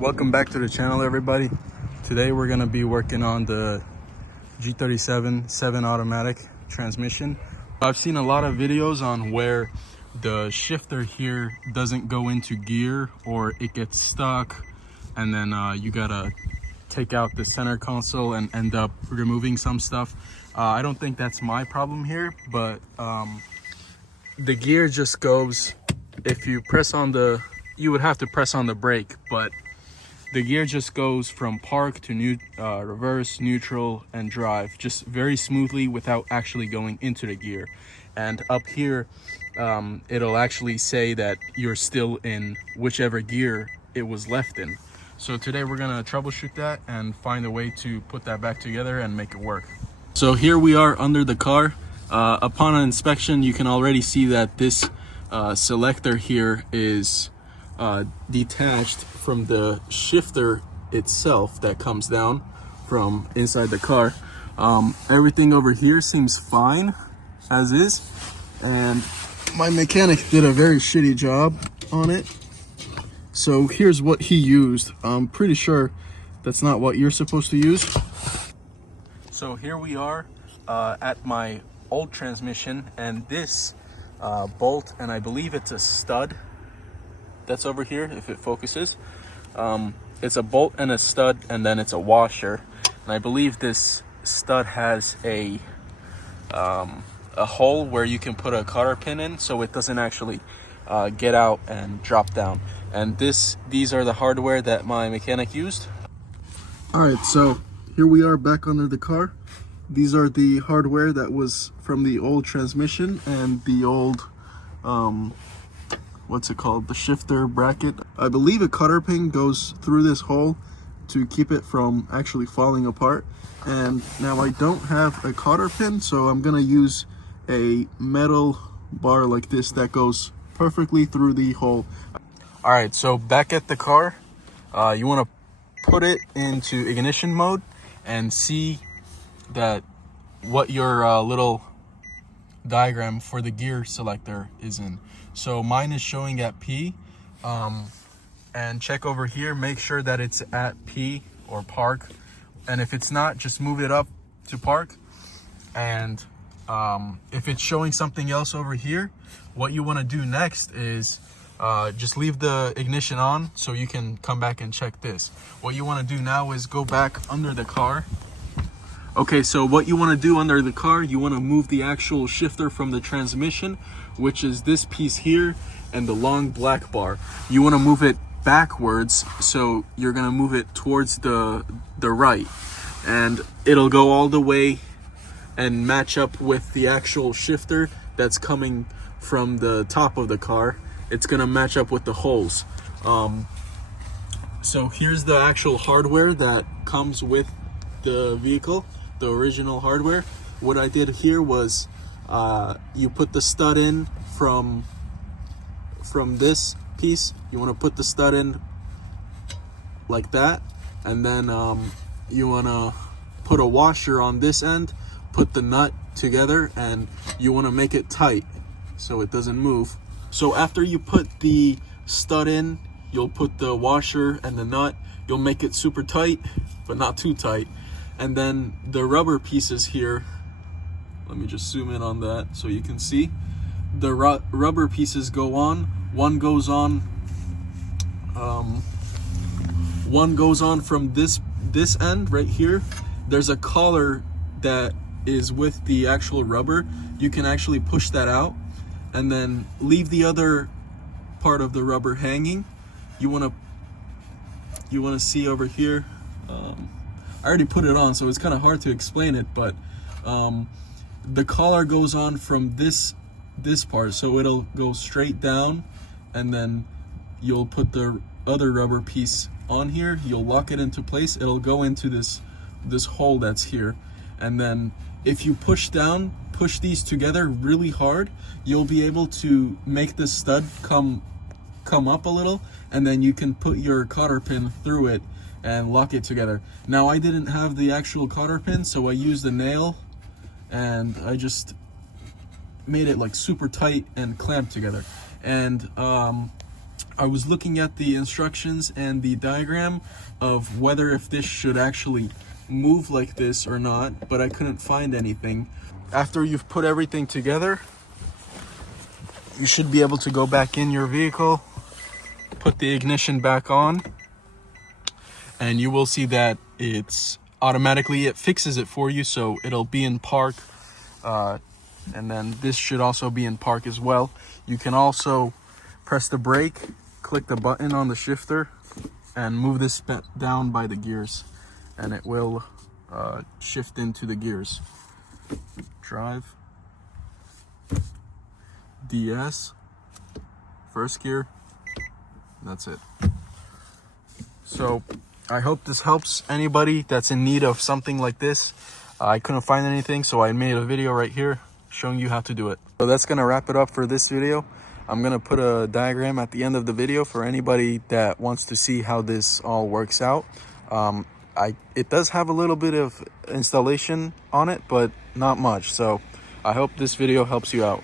Welcome back to the channel, everybody. Today we're going to be working on the G37 7 automatic transmission. I've seen a lot of videos on where the shifter here doesn't go into gear or it gets stuck, and then you gotta take out the center console and end up removing some stuff. I don't think that's my problem here, but the gear just goes, if you press on the, you would have to press on the brake, but the gear just goes from park to reverse, neutral, and drive, just very smoothly without actually going into the gear. And up here, it'll actually say that you're still in whichever gear it was left in. So today we're gonna troubleshoot that and find a way to put that back together and make it work. So here we are under the car. Upon an inspection, you can already see that this selector here is detached from the shifter itself that comes down from inside the car. Everything over here seems fine as is, and my mechanic did a very shitty job on it. So here's what he used. I'm pretty sure that's not what you're supposed to use. So here we are at my old transmission, and this bolt, and I believe it's a stud that's over here if it focuses. It's a bolt and a stud, and then it's a washer, and I believe this stud has a hole where you can put a cotter pin in so it doesn't actually get out and drop down. And these are the hardware that my mechanic used. All right, so here we are back under the car. These are the hardware that was from the old transmission and the old what's it called, the shifter bracket. I believe a cotter pin goes through this hole to keep it from actually falling apart. And now I don't have a cotter pin, so I'm gonna use a metal bar like this that goes perfectly through the hole. All right, so back at the car, you want to put it into ignition mode and see that what your little diagram for the gear selector is in. So mine is showing at P, and check over here, make sure that it's at P or park, and if it's not, just move it up to park. And if it's showing something else over here, what you want to do next is just leave the ignition on so you can come back and check this. What you want to do now is go back under the car. Okay, so what you want to do under the car, you want to move the actual shifter from the transmission, which is this piece here and the long black bar. You want to move it backwards, so you're going to move it towards the right, and it'll go all the way and match up with the actual shifter that's coming from the top of the car. It's going to match up with the holes. So here's the actual hardware that comes with the vehicle, the original hardware. What I did here was you put the stud in from this piece. You want to put the stud in like that, and then you want to put a washer on this end, put the nut together, and you want to make it tight so it doesn't move. So after you put the stud in, you'll put the washer and the nut. You'll make it super tight, but not too tight. And then the rubber pieces here, let me just zoom in on that so you can see. The rubber pieces go on. One goes on from this end right here. There's a collar that is with the actual rubber. You can actually push that out and then leave the other part of the rubber hanging. You want to see over here. I already put it on, so it's kind of hard to explain it, but the collar goes on from this part, so it'll go straight down, and then you'll put the other rubber piece on here. You'll lock it into place. It'll go into this hole that's here, and then if you push these together really hard, you'll be able to make this stud come up a little, and then you can put your cotter pin through it and lock it together. Now I didn't have the actual cotter pin, so I used a nail and I just made it like super tight and clamped together. And I was looking at the instructions and the diagram of whether if this should actually move like this or not, but I couldn't find anything. After you've put everything together, you should be able to go back in your vehicle, put the ignition back on, and you will see that it fixes it for you, so it'll be in park, and then this should also be in park as well. You can also press the brake, click the button on the shifter, and move this down by the gears, and it will shift into the gears. Drive, DS, first gear, that's it. So I hope this helps anybody that's in need of something like this. I couldn't find anything, so I made a video right here showing you how to do it. So that's gonna wrap it up for this video. I'm gonna put a diagram at the end of the video for anybody that wants to see how this all works out. It does have a little bit of installation on it, but not much. So I hope this video helps you out.